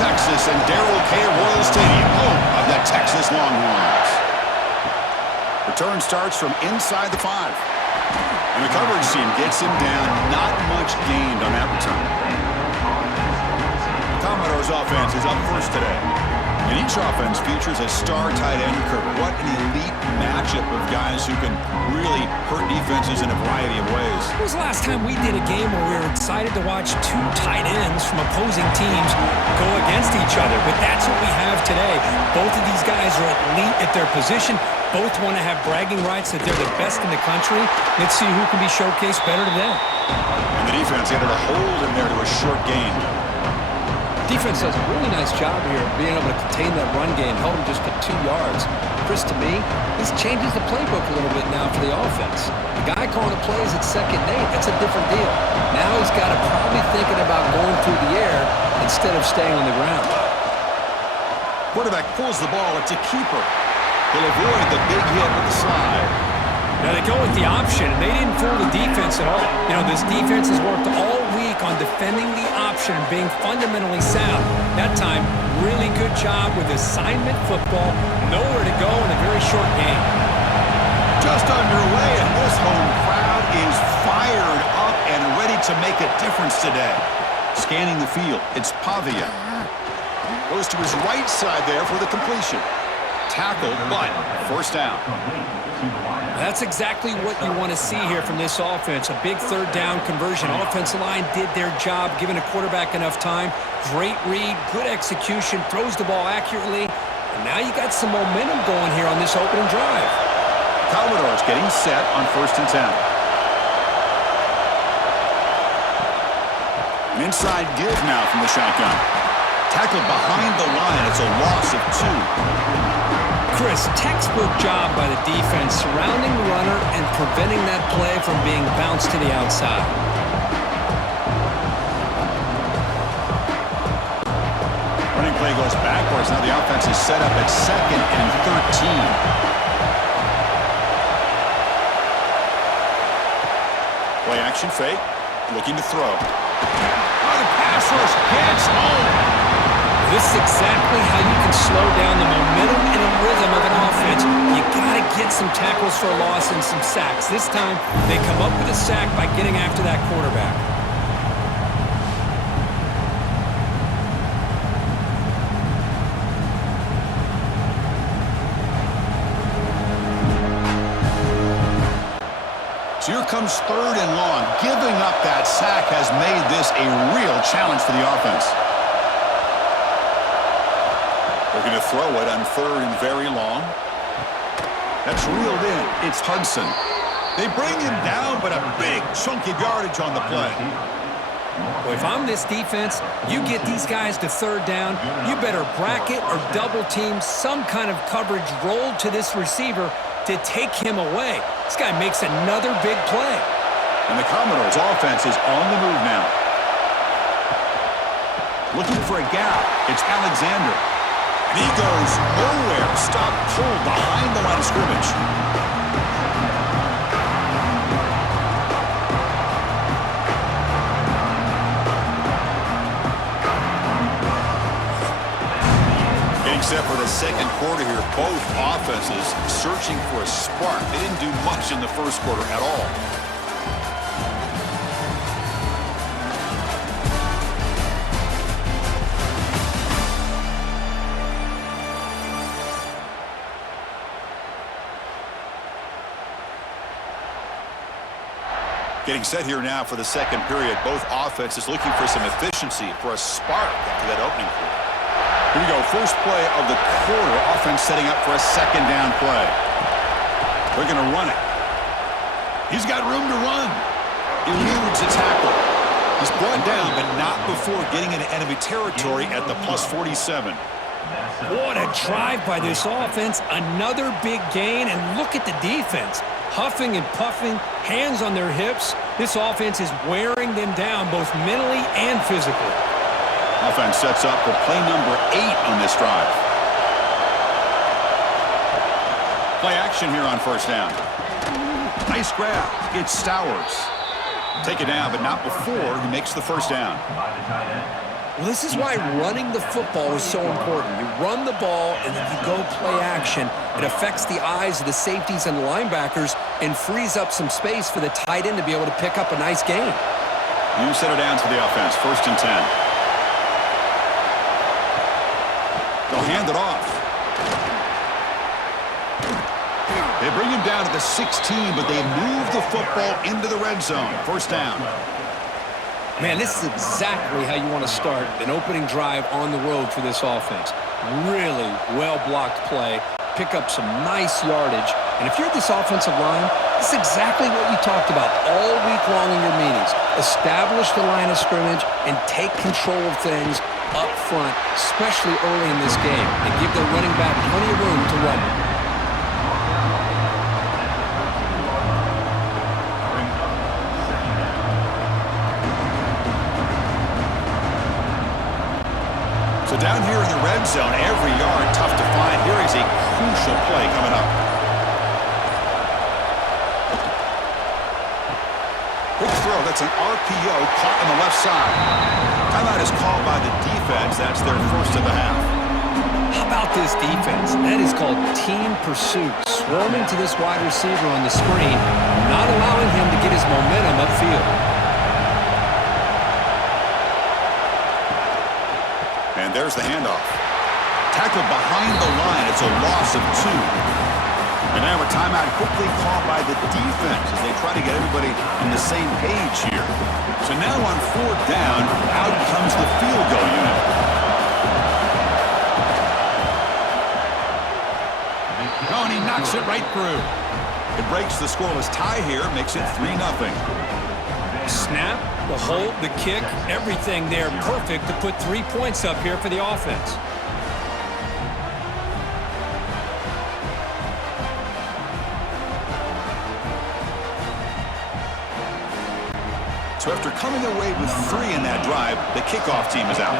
Texas and Darrell K. Royal Stadium, home of the Texas Longhorns. Return starts from inside the 5. And the coverage team gets him down. Not much gained on that return. The Commodores offense is up first today. And each offense features a star tight end, Kirk. What an elite matchup of guys who can really hurt defenses in a variety of ways. When was the last time we did a game where we were excited to watch two tight ends from opposing teams go against each other? But that's what we have today. Both of these guys are elite at their position. Both want to have bragging rights that they're the best in the country. Let's see who can be showcased better today. And the defense added a hold in there to a short gain. Defense does a really nice job here of being able to contain that run game, held him just to 2 yards. Chris, to me, this changes the playbook a little bit now for the offense. The guy calling the plays at 2nd and 8, that's a different deal. Now he's got to probably thinking about going through the air instead of staying on the ground. Quarterback pulls the ball. It's a keeper. He'll avoid the big hit with the slide. Now they go with the option, and they didn't fool the defense at all. You know, this defense has worked all week on defending the option and being fundamentally sound. That time, really good job with assignment football. Nowhere to go in a very short game. Just underway, and this home crowd is fired up and ready to make a difference today. Scanning the field, it's Pavia. Goes to his right side there for the completion. Tackled, but first down. That's exactly what you want to see here from this offense. A big 3rd down conversion. Offensive line did their job, giving a quarterback enough time. Great read, good execution, throws the ball accurately. And now you got some momentum going here on this opening drive. Commodores getting set on 1st and 10. An inside give now from the shotgun. Tackled behind the line. It's a loss of 2. Chris, textbook job by the defense surrounding the runner and preventing that play from being bounced to the outside. Running play goes backwards. Now the offense is set up at 2nd and 13. Play action fake. Looking to throw. Oh, the pass rush gets home. This is exactly how you can slow down the momentum and a rhythm of an offense. You got to get some tackles for a loss and some sacks. This time, they come up with a sack by getting after that quarterback. So here comes 3rd and long. Giving up that sack has made this a real challenge for the offense. They're going to throw it on 3rd and very long. That's reeled in. It's Hudson. They bring him down, but a big chunk of yardage on the play. Well, if I'm this defense, you get these guys to 3rd down, you better bracket or double team some kind of coverage rolled to this receiver to take him away. This guy makes another big play. And the Commodores' offense is on the move now. Looking for a gap. It's Alexander. And he goes nowhere. Stop pulled behind the line of scrimmage. Getting set for the 2nd quarter here. Both offenses searching for a spark. They didn't do much in the 1st quarter at all. Getting set here now for the 2nd period. Both offenses looking for some efficiency, for a spark after that opening quarter. Here we go. First play of the quarter. Offense setting up for a 2nd down play. They're going to run it. He's got room to run. Eludes a tackle. He's brought down, but not before getting into enemy territory at the +47. What a drive by this offense. Another big gain, and look at the defense. Huffing and puffing, hands on their hips. This offense is wearing them down both mentally and physically. Offense sets up for play number 8 on this drive. Play action here on 1st down. Nice grab. It's Stowers. Take it down, but not before he makes the 1st down. Well, this is why running the football is so important. You run the ball, and then you go play action. It affects the eyes of the safeties and the linebackers and frees up some space for the tight end to be able to pick up a nice gain. You set it down to the offense, 1st and 10. They'll hand it off. They bring him down to the 16, but they move the football into the red zone. 1st down. Man, this is exactly how you want to start an opening drive on the road for this offense. Really well-blocked play, pick up some nice yardage, and if you're this offensive line, this is exactly what you talked about all week long in your meetings. Establish the line of scrimmage and take control of things up front, especially early in this game, and give the running back plenty of room to run. So down here in the red zone, every yard tough to find. Here is a crucial play coming up. Quick throw. That's an RPO caught on the left side. Timeout is called by the defense. That's their first of the half. How about this defense? That is called team pursuit. Swarming to this wide receiver on the screen, not allowing him to get his momentum upfield. And there's the handoff. Tackled behind the line. It's a loss of 2. And now a timeout quickly called by the defense as they try to get everybody on the same page here. So now on 4th down, out comes the field goal unit. Oh, and he knocks it right through. It breaks the scoreless tie here, makes it 3-0. Snap, the hold, the kick, everything there perfect to put 3 points up here for the offense. So after coming away with 3 in that drive, the kickoff team is out.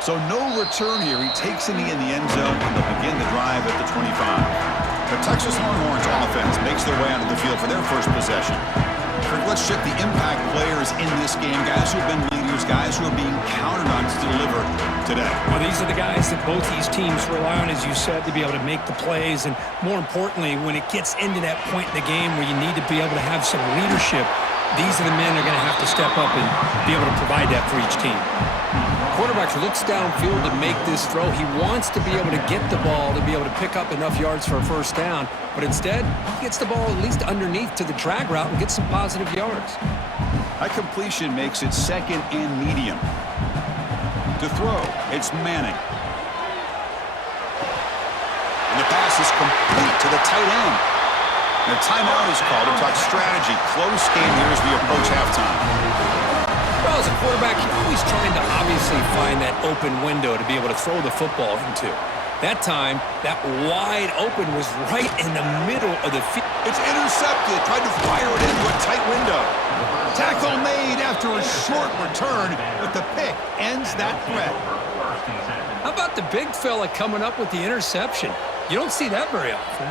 So no return here. He takes it in the end zone and they'll begin the drive at the 25. The Texas Longhorns offense makes their way onto the field for their first possession. Kirk, let's check the impact players in this game, guys who have been leaders, guys who are being counted on to deliver today. Well, these are the guys that both these teams rely on, as you said, to be able to make the plays. And more importantly, when it gets into that point in the game where you need to be able to have some leadership, these are the men that are going to have to step up and be able to provide that for each team. Quarterback looks downfield to make this throw. He wants to be able to get the ball to be able to pick up enough yards for a 1st down, but instead, he gets the ball at least underneath to the drag route and gets some positive yards. That completion makes it 2nd and medium. To throw, it's Manning. And the pass is complete to the tight end. And a timeout is called to talk strategy. Close game here as we approach halftime. Well, as a quarterback, you're always trying to obviously find that open window to be able to throw the football into. That time, that wide open was right in the middle of the field. It's intercepted. Tried to fire it into a tight window. Tackle made after a short return, but the pick ends that threat. How about the big fella coming up with the interception? You don't see that very often.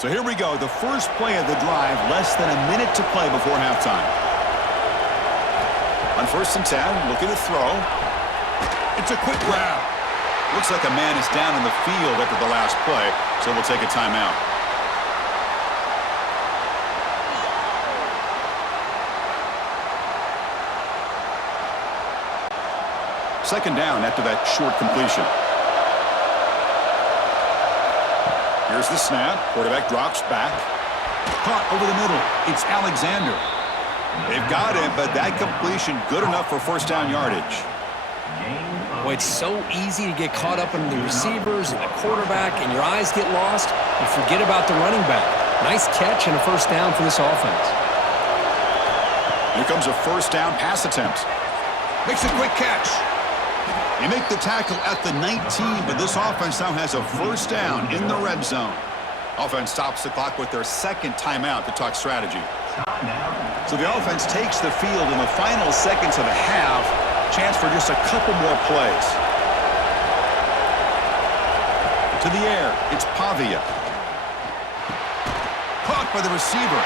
So here we go, the first play of the drive, less than a minute to play before halftime. On 1st and 10, looking to throw. It's a quick grab. Looks like a man is down in the field after the last play, so we'll take a timeout. Second down after that short completion. Here's the snap. Quarterback drops back. Caught over the middle. It's Alexander. They've got him, but that completion good enough for 1st down yardage. Boy, it's so easy to get caught up in the receivers and the quarterback, and your eyes get lost. You forget about the running back. Nice catch and a 1st down for this offense. Here comes a 1st down pass attempt. Makes a quick catch. They make the tackle at the 19, but this offense now has a 1st down in the red zone. Offense stops the clock with their 2nd timeout to talk strategy. So the offense takes the field in the final seconds of the half. Chance for just a couple more plays. To the air, it's Pavia. Caught by the receiver.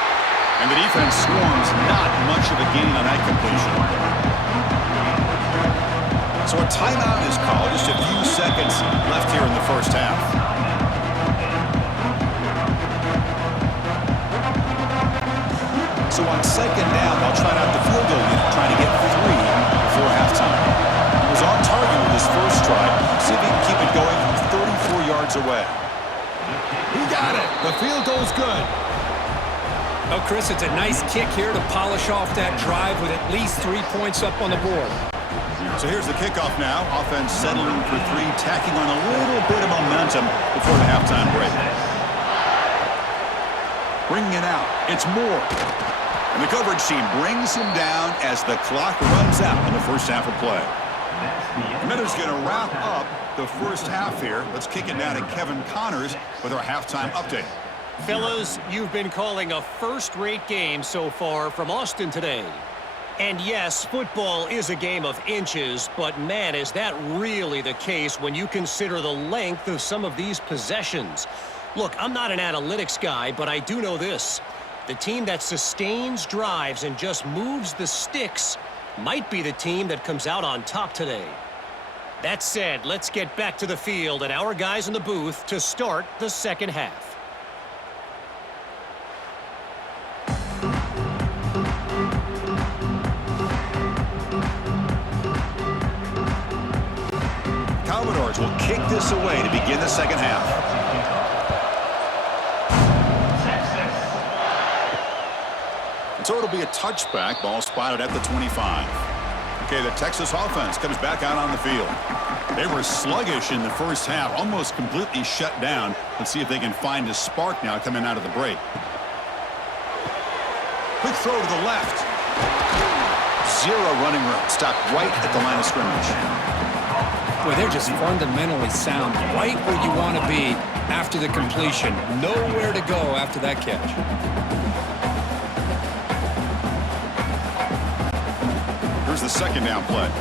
And the defense swarms. Not much of a gain on that completion. So a timeout is called. Just a few seconds left here in the first half. So on second down, they'll try out the field goal unit, trying to get 3 before halftime. He was on target with his first try. See if he can keep it going from 34 yards away. He got it. The field goal's good. Oh, Chris, it's a nice kick here to polish off that drive with at least 3 points up on the board. So here's the kickoff now. Offense settling for 3, tacking on a little bit of momentum before the halftime break. Bringing it out. It's Moore. And the coverage team brings him down as the clock runs out in the first half of play. And that is going to wrap up the first half here. Let's kick it down to Kevin Connors with our halftime update. Fellas, you've been calling a first-rate game so far from Austin today. And yes, football is a game of inches, but man, is that really the case when you consider the length of some of these possessions. Look, I'm not an analytics guy, but I do know this. The team that sustains drives and just moves the sticks might be the team that comes out on top today. That said, let's get back to the field and our guys in the booth to start the second half. Commodores will kick this away to begin the second half. So it'll be a touchback. Ball spotted at the 25. Okay, the Texas offense comes back out on the field. They were sluggish in the first half, almost completely shut down. Let's see if they can find a spark now coming out of the break. Quick throw to the left. 0 running room. Stopped right at the line of scrimmage. Boy, they're just fundamentally sound, right where you want to be after the completion. Nowhere to go after that catch. Here's the second down play.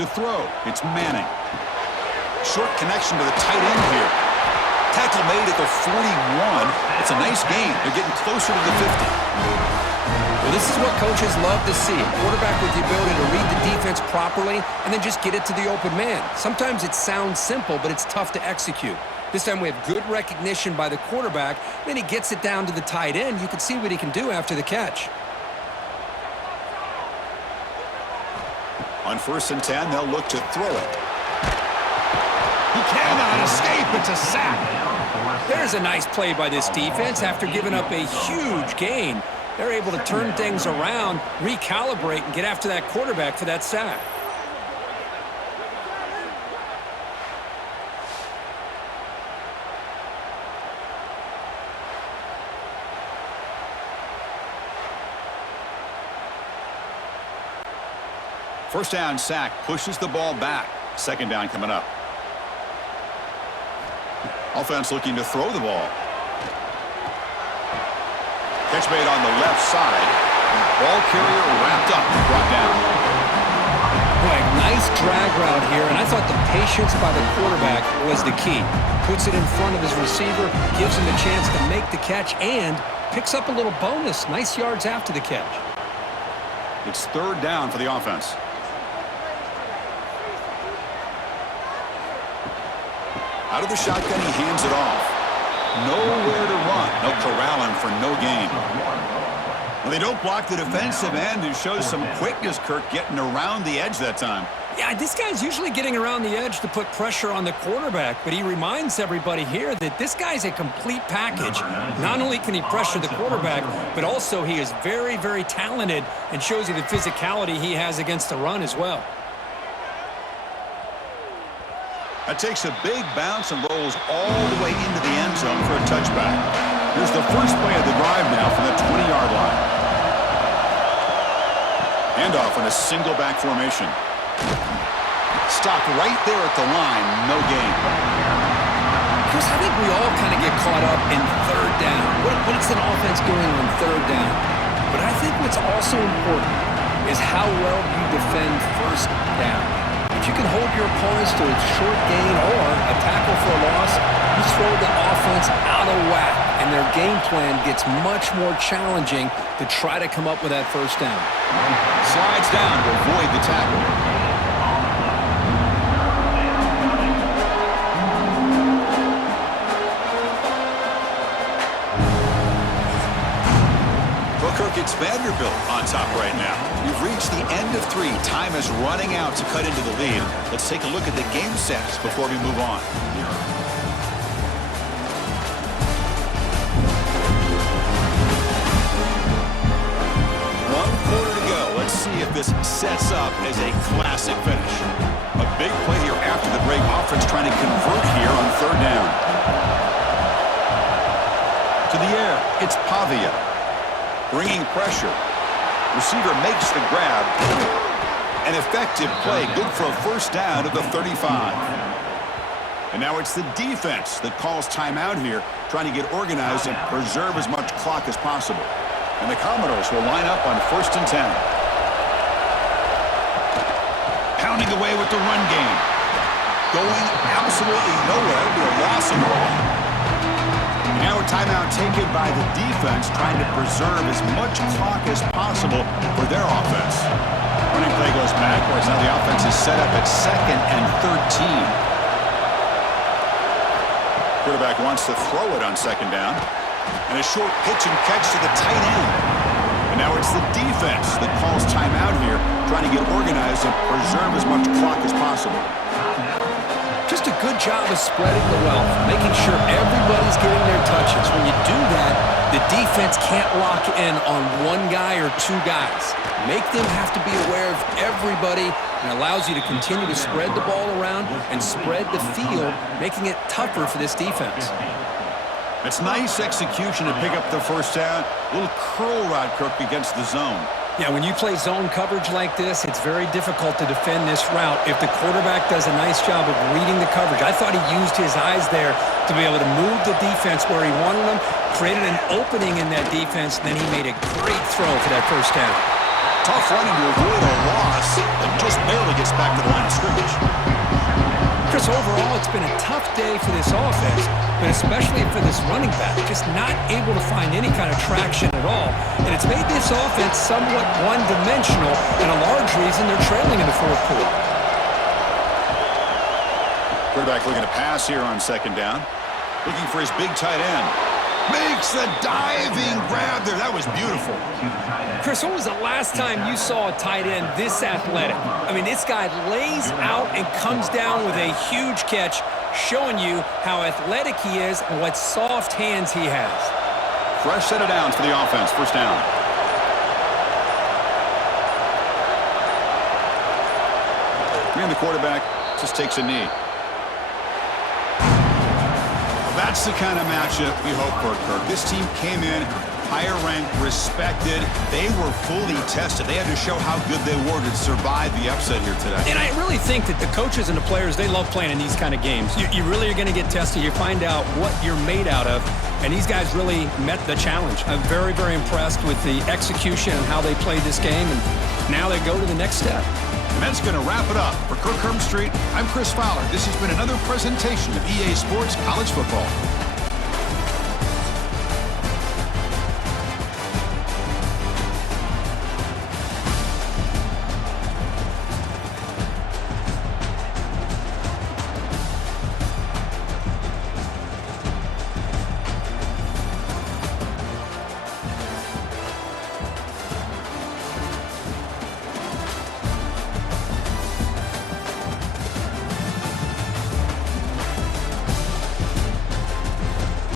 To throw, it's Manning. Short connection to the tight end here. Tackle made at the 41. It's a nice gain. They're getting closer to the 50. Well, this is what coaches love to see. A quarterback with the ability to read the defense properly and then just get it to the open man. Sometimes it sounds simple, but it's tough to execute. This time we have good recognition by the quarterback. Then he gets it down to the tight end. You can see what he can do after the catch. On 1st and 10, they'll look to throw it. He cannot escape. It's a sack. There's a nice play by this defense after giving up a huge gain. They're able to turn things around, recalibrate, and get after that quarterback for that sack. First down sack, pushes the ball back. Second down coming up. Offense looking to throw the ball. Catch made on the left side. Ball carrier wrapped up and brought down. Boy, nice drag route here, and I thought the patience by the quarterback was the key. Puts it in front of his receiver, gives him the chance to make the catch, and picks up a little bonus. Nice yards after the catch. It's third down for the offense. Out of the shotgun, he hands it off. Nowhere to run. No corral him for no gain. Well, they don't block the defensive end, who shows some quickness, Kirk, getting around the edge that time. Yeah, this guy's usually getting around the edge to put pressure on the quarterback, but he reminds everybody here that this guy's a complete package. Not only can he pressure the quarterback, but also he is very, very talented and shows you the physicality he has against the run as well. That takes a big bounce and rolls all the way into the end zone for a touchback. Here's the first play of the drive now from the 20-yard line. Handoff in a single back formation. Stopped right there at the line. No gain. Chris, I think we all kind of get caught up in third down. What is an offense doing on third down? But I think what's also important is how well you defend first down. If you can hold your opponents to a short gain or a tackle for a loss, you throw the offense out of whack, and their game plan gets much more challenging to try to come up with that first down. Slides down to avoid the tackle. Kirk, it's Vanderbilt on top right now. We've reached the end of 3. Time is running out to cut into the lead. Let's take a look at the game sets before we move on. One quarter to go. Let's see if this sets up as a classic finish. A big play here after the break. Offense trying to convert here on third down. To the air, it's Pavia. Bringing pressure. Receiver makes the grab. An effective play. Good for a first down at the 35. And now it's the defense that calls timeout here, trying to get organized and preserve as much clock as possible. And the Commodores will line up on 1st and 10. Pounding away with the run game. Going absolutely nowhere. It'll be a loss in the ball. Now a timeout taken by the defense, trying to preserve as much clock as possible for their offense. Running play goes backwards. Now the offense is set up at 2nd and 13. Quarterback wants to throw it on 2nd down. And a short pitch and catch to the tight end. And now it's the defense that calls timeout here, trying to get organized and preserve as much clock as possible. Just a good job of spreading the wealth, making sure everybody's getting their touches. When you do that, the defense can't lock in on one guy or 2 guys. Make them have to be aware of everybody, and allows you to continue to spread the ball around and spread the field, making it tougher for this defense. It's nice execution to pick up the first down. A little curl route, Kirk, against the zone. Yeah, when you play zone coverage like this, it's very difficult to defend this route if the quarterback does a nice job of reading the coverage. I thought he used his eyes there to be able to move the defense where he wanted them, created an opening in that defense, and then he made a great throw for that first down. Tough running to avoid a loss, and just barely gets back to the line of scrimmage. Chris, overall, it's been a tough day for this offense, but especially for this running back, just not able to find any kind of traction at all. And it's made this offense somewhat one-dimensional, and a large reason they're trailing in the 4th quarter. Quarterback looking to pass here on 2nd down. Looking for his big tight end. Makes the diving grab there. That was beautiful. Chris, when was the last time you saw a tight end this athletic? I mean, this guy lays out and comes down with a huge catch, showing you how athletic he is and what soft hands he has. Fresh set of downs for the offense. First down. And the quarterback just takes a knee. That's the kind of matchup we hope for, Kirk. This team came in higher ranked, respected. They were fully tested. They had to show how good they were to survive the upset here today. And I really think that the coaches and the players, they love playing in these kind of games. You really are going to get tested. You find out what you're made out of. And these guys really met the challenge. I'm very, very impressed with the execution and how they played this game. And now they go to the next step. And that's going to wrap it up. For Kirk Street, I'm Chris Fowler. This has been another presentation of EA Sports College Football.